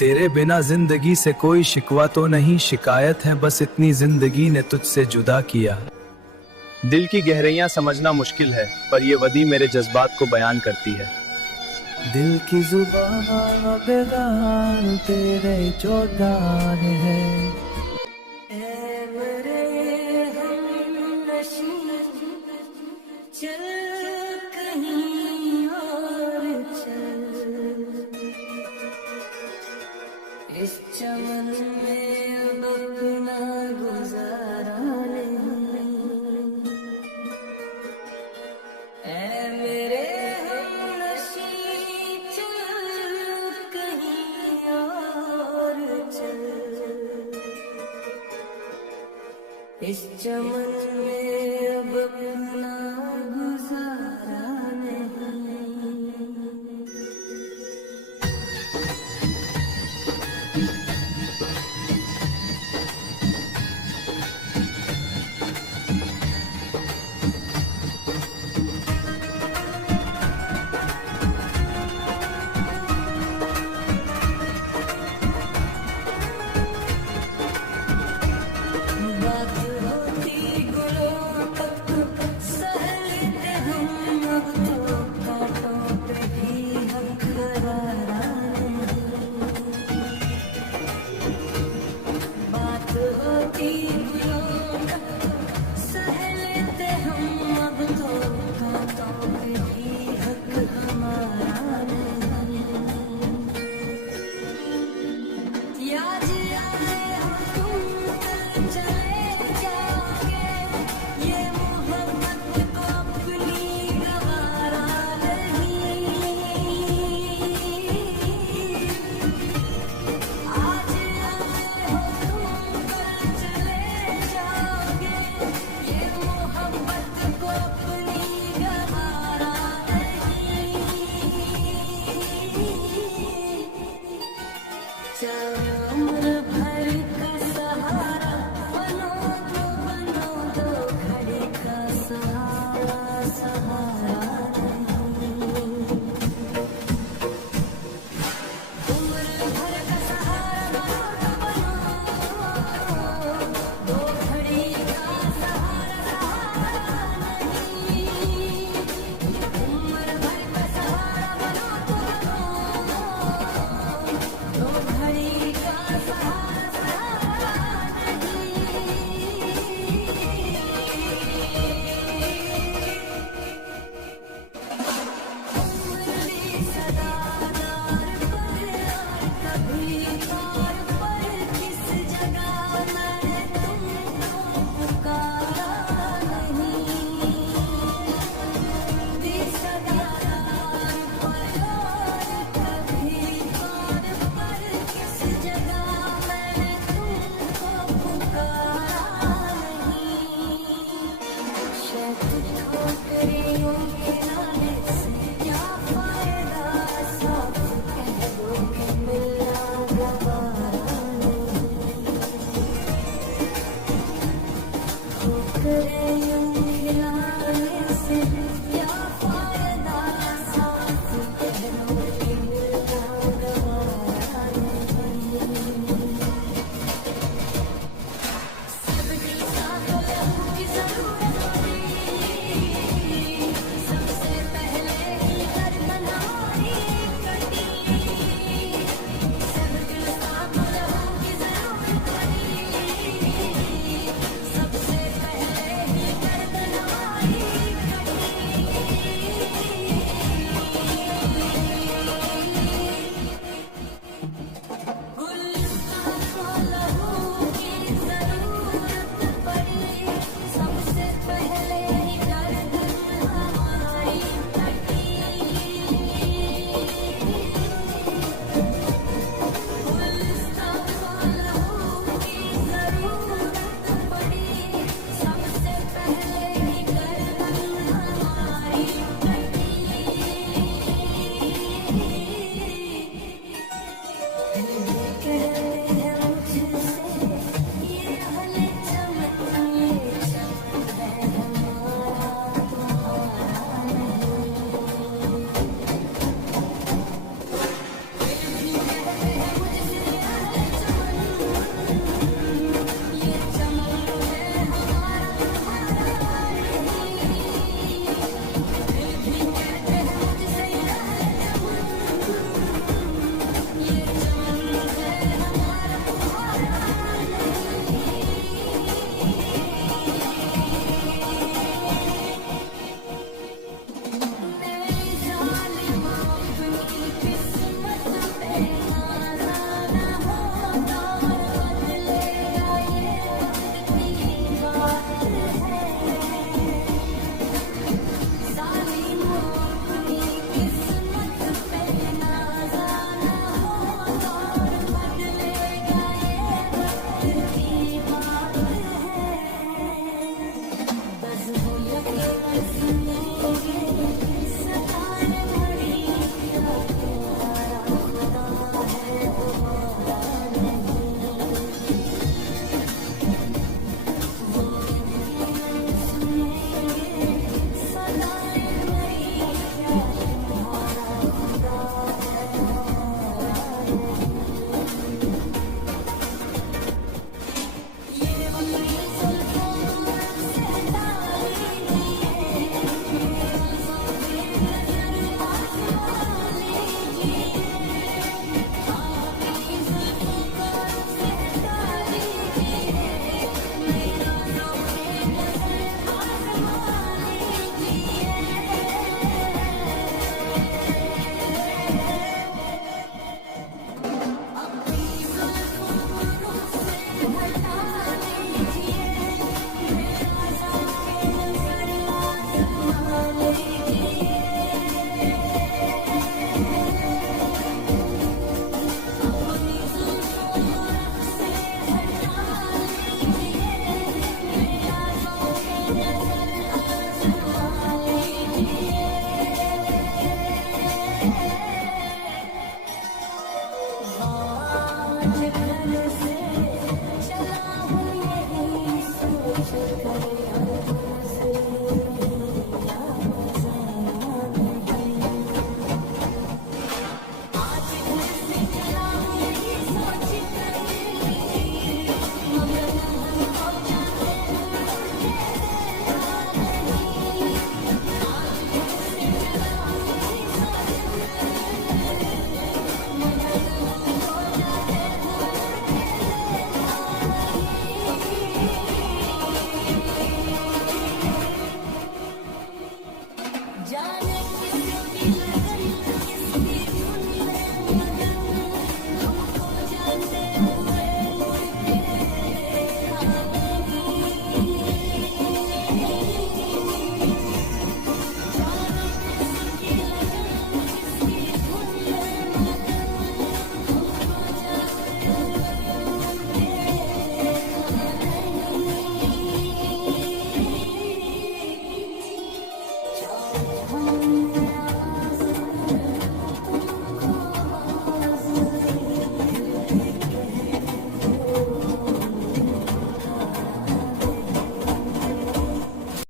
तेरे बिना जिंदगी से कोई शिकवा तो नहीं, शिकायत है बस इतनी जिंदगी ने तुझसे जुदा किया। दिल की गहराइयां समझना मुश्किल है, पर ये वदी मेरे जज्बात को बयान करती है। दिल की जुबान बेगान तेरे जो गान है। चल कहीं और चल, इस चमन में अब अपना गुजारा नहीं। ऐ मेरे हमनशी चल कहीं और चल, इस चमन में अब अपना गुजारा नहीं। बात होती गुलों तक तो सह लेते हम, अब तो कांटों पे भी हक गवारा नहीं। बात होती गुलों तक तो सह लेते हम, अब तो कांटों पे भी हक हमारा नहीं। याद आए हो तुम कल चले जाओगे, ये मोहब्बत को अपनी गवारा नहीं। आज आए हो तुम कल चले जाओगे, ये मोहब्बत को अपनी गवारा नहीं। चाहे उम्र भर का सहारा बनो तो बनो, दो घड़ी का सहारा सहारा नहीं। उम्र भर का सहारा बनो तो बनो, दो घड़ी का सहारा सहारा नहीं। उम्र भर का सहारा बनो तो बनो, दो घड़ी का सहारा सहारा नहीं। उम्र सदादार पर और कभी और पर किस जगह मैंने तुमको पुकारा नहीं। सदादार पर और कभी और पर किस जगह मैंने तुमको पुकारा नहीं। शायद ठोकरियों के नाले से क्या फायदा, साफ कह दो कि मिलना गवारा नहीं। ठोकरियों के नाले से क्या फायदा, साफ कह दो कि मिलना गवारा नहीं। सब दिल साफ लहू की जरूरत पड़ी, सबसे पहले ही गर्दन हमारी कटी। सब दिल साफ लहू की जरूरत पड़ी, सबसे पहले ही गर्दन हमारी कटी। गुल लहू की जरूरत पड़ी, सबसे पहले ही गर्दन हमारी कटी। गुल लहू की जरूरत पड़ी, सबसे पहले ही गर्दन हमारी कटी। दिल